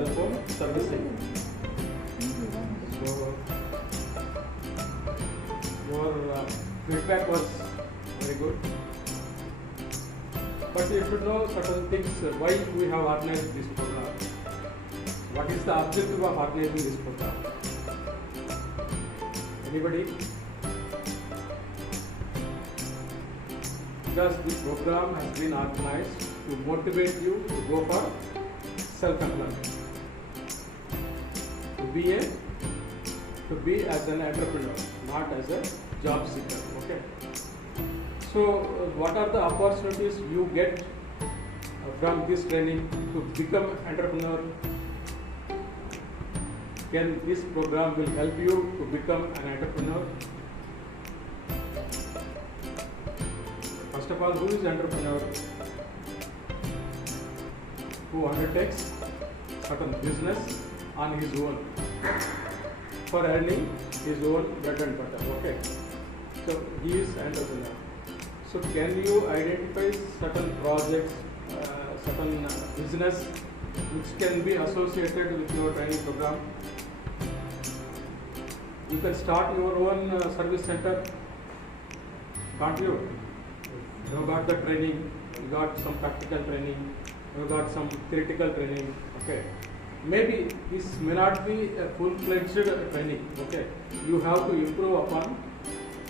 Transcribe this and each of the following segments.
cell phone servicing. So your feedback was very good. But you should know certain things, why we have organized this program. What is the objective of organizing this program? Anybody? Because this program has been organized to motivate you to go for self-employment. To be as an entrepreneur, not as a job seeker. Okay. So, what are the opportunities you get from this training to become entrepreneur? Can this program will help you to become an entrepreneur? First of all, who is entrepreneur? Who undertakes certain business on his own for earning his own bread and butter. Okay. So he is entrepreneur. So can you identify certain projects, certain business which can be associated with your training program? You can start your own service center, can't you? You got the training, you got some practical training, you got some theoretical training. Okay. Maybe this may not be a full-fledged training. Okay. You have to improve upon.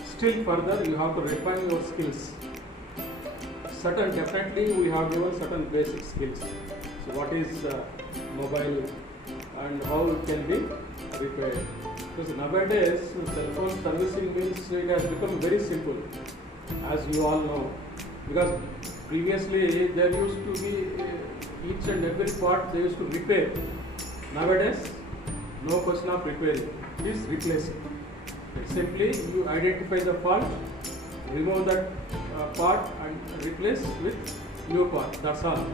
Still further, you have to refine your skills. Definitely we have given certain basic skills. So what is mobile and how it can be repaired. Because nowadays, cell phone servicing means it has become very simple, as you all know. Because previously there used to be each and every part they used to repair. Nowadays, no question of repairing, it is replacing. Simply you identify the fault, remove that part and replace with new part. That's all.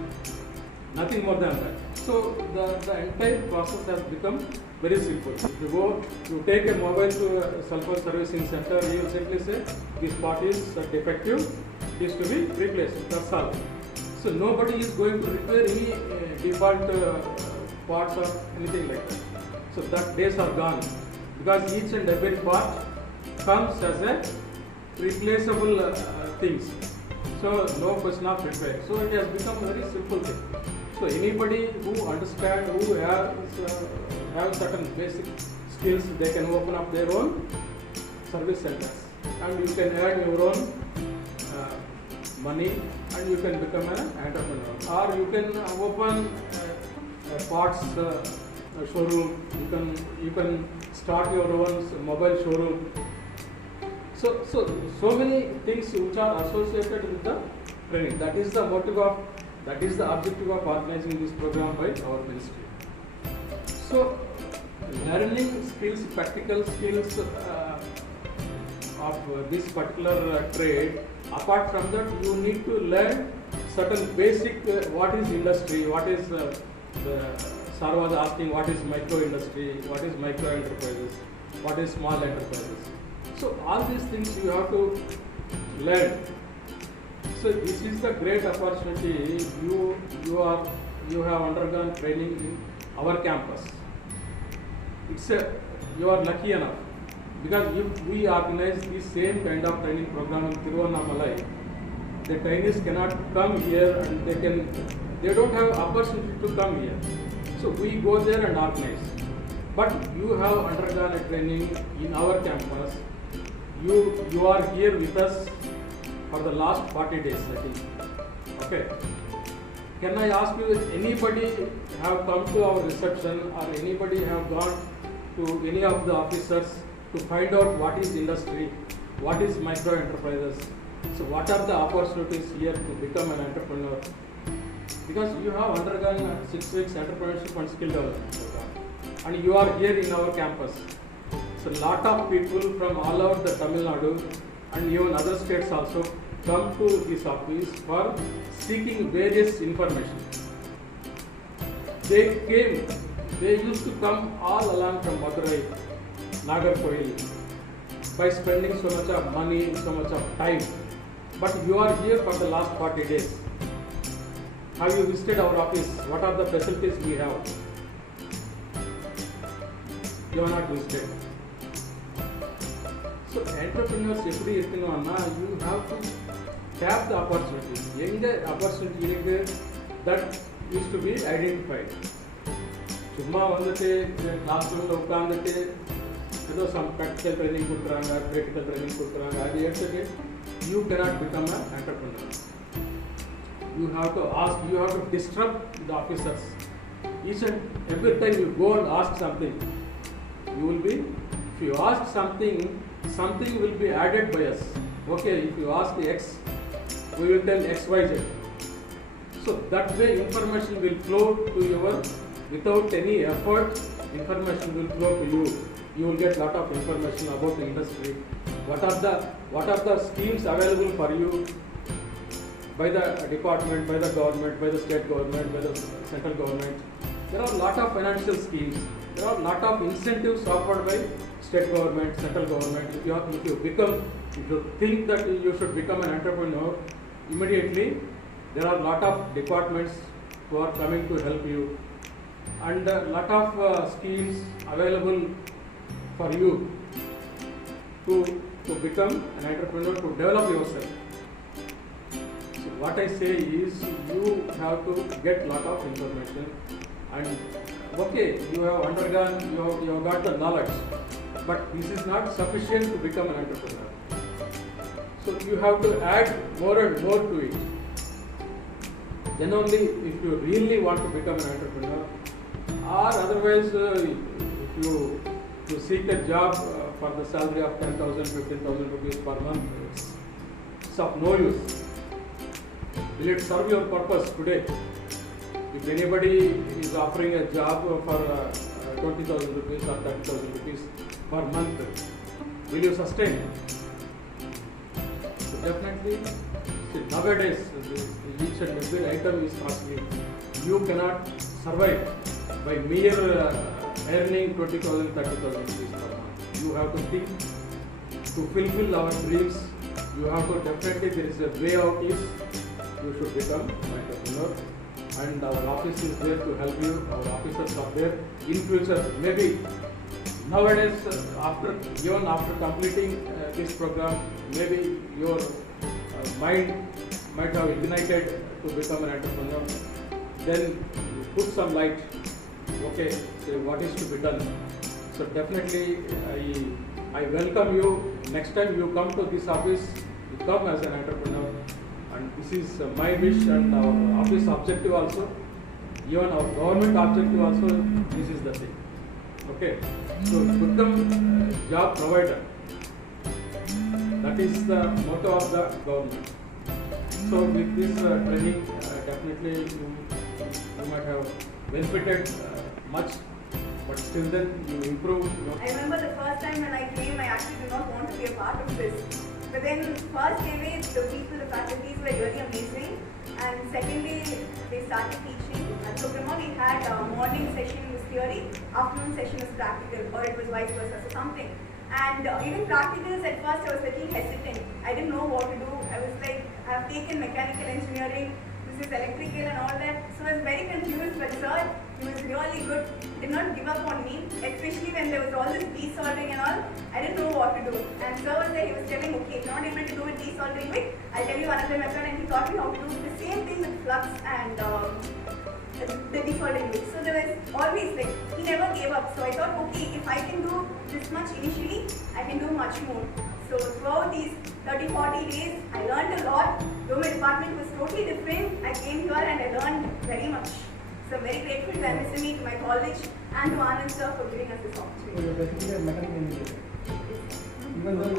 Nothing more than that. So the entire process has become very simple. If you take a mobile to a cell phone servicing center, you will simply say this part is defective, it is to be replaced. That's all. So nobody is going to repair any default parts or anything like that. So that days are gone, because each and every part comes as a replaceable things. So no question of repair. So it has become a very simple thing. So anybody who understand, who have certain basic skills, they can open up their own service centers, and you can earn your own money, and you can become an entrepreneur. Or you can open a parts showroom. You can start your own mobile showroom. So many things which are associated with the training. That is the motive of, that is the objective of organizing this program by our ministry. So learning skills, practical skills of this particular trade. Apart from that, you need to learn certain basic what is industry, what is Sir was asking what is micro industry, what is micro enterprises, what is small enterprises. So all these things you have to learn. So this is the great opportunity. You have undergone training in our campus. You are lucky enough, because if we organize the same kind of training program in Tiruvannamalai, the trainees cannot come here and they don't have opportunity to come here. So we go there and organize. But you have undergone a training in our campus. You are here with us for the last 40 days, I think. Okay. Can I ask you, if anybody have come to our reception, or anybody have gone to any of the officers to find out what is industry, what is micro enterprises, so what are the opportunities here to become an entrepreneur? Because you have undergone 6 weeks entrepreneurship and skill development program, and you are here in our campus. So lot of people from all over the Tamil Nadu and even other states also come to this office for seeking various information. They used to come all along from Madurai, Nagarkoil, by spending so much of money, so much of time. But you are here for the last 40 days. Have you visited our office? What are the facilities we have? you are not visited. So entrepreneurs, you have to tap the opportunity. Any opportunity that is to be identified. சும்மா வந்துட்டு class ரூமில் உட்காந்துட்டு ஏதோ some practical training கொடுக்குறாங்க, practical training கொடுக்குறாங்க, அது எடுத்துட்டு you cannot become an entrepreneur. You have to ask, you have to disrupt the officers. Each and every time you go and ask something, you will be, if you ask something, something will be added by us. Okay, if you ask X, we will tell X, Y, Z. So that way information will flow to your, without any effort, information will flow to you. You will get lot of information about the industry. What are the schemes available for you by the department, by the government, by the state government, by the central government. There are lot of financial schemes. There are lot of incentives offered by state government, central government. If you think that you should become an entrepreneur, immediately there are lot of departments who are coming to help you, and lot of schemes available for you to become an entrepreneur, to develop yourself. So what I say is, you have to get lot of information, and okay, you have undergone, you have got the knowledge, but this is not sufficient to become an entrepreneur. So you have to add more and more to it. Then only, if you really want to become an entrepreneur, or otherwise if you seek a job for the salary of 10,000, 15,000 rupees per month, it's of no use. Will it serve your purpose today? If anybody is offering a job for 20,000 rupees or 30,000 rupees per month, will you sustain? So definitely, see, nowadays each and every item is costly. You cannot survive by mere earning 20,000, 30,000 rupees per month. You have to think, to fulfill our dreams. You have to definitely, there is a way out is, you should become an entrepreneur, and our office is there to help you. Our officers are there in future. Maybe nowadays, even after completing this program, maybe your mind might have ignited to become an entrepreneur. Then put some light. Okay, so what is to be done? So definitely, I welcome you. Next time you come to this office, you come as an entrepreneur, and this is my wish and our office objective also. Even our government objective also. This is the thing. Okay, so become job provider. That is the motto of the government. So with this training, definitely you might have benefited much, but still then you improve. I remember the first time when I came, I actually did not want to be a part of this. But then first day, the people, the faculties were really amazing, and secondly, they started teaching. At Suprema, we had a morning session was theory, afternoon session was practical, or it was vice versa, so something. And even practicals, at first I was little hesitant. I didn't know what to do. I was like, I have taken mechanical engineering, this is electrical and all that. So I was very confused, but sir, he was really good. Did not give up on me, especially when there was all this desoldering and all. I didn't know what to do. And sir was there, he was telling, okay, if you're not able to do with desoldering, wait, I'll tell you another method, and he taught me how to do the same thing with flux and the desoldering bit. So there was always like, he never gave up. So I thought, okay, if I can do this much initially, I can do much more. So throughout these 30-40 days, I learned a lot. Though my department was totally different, I came here and I learned very much. So I'm very grateful to MSME, to my college, and to Anand sir for giving us this opportunity. So you're basically a mechanical engineer. Even though